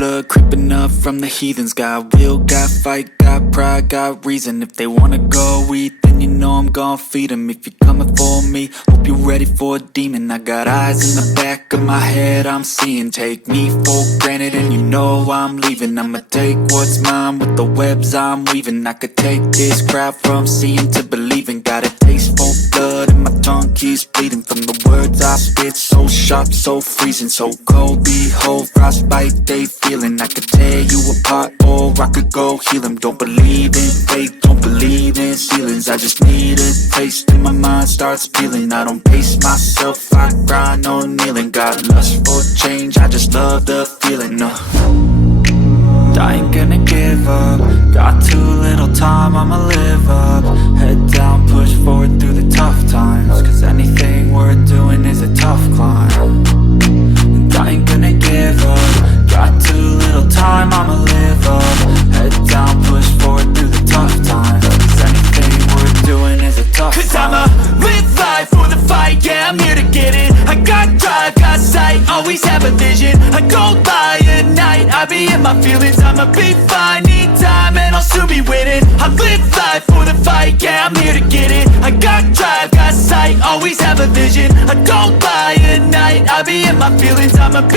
blood creeping up from the heathens. Got will, got fight, got pride, got reason. If they wanna go eat, then you know I'm gon' feed them. If you're coming for me, hope you're ready for a demon. I got eyes in the back of my head, I'm seeing. Take me for granted and you know I'm leaving. I'ma take what's mine with the webs I'm weaving. I could take this crowd from seeing to believing. Got a taste for blood and my tongue keeps bleeding from the words I spit. So sharp, so freezing, so cold. Behold, frostbite they feeling. I could tear you apart or I could go heal them. Don't believe in fate, don't believe in ceilings. I just need a taste and my mind starts peeling. I don't pace myself, I grind on kneeling. Got lust for change, I just love the feeling. I ain't gonna give up. Got too little time, I'ma live up. Head down, push forward through the tough times. Cause anything worth doing is a tough climb. And I ain't gonna give up. Got too little time, I'ma live up. Head down, push forward through the tough times. Cause anything worth doing is a tough climb. Cause I'ma live life for the fight, yeah, I'm here to get it. I got drive, got sight, always have a vision. I go by at night, I be in my feelings. I'ma be fine, need time, and I'll soon be winning. I live life for the fight, yeah, I'm here to get it. I got drive, got sight, always have a vision. I go by at night, I be in my feelings. I'ma be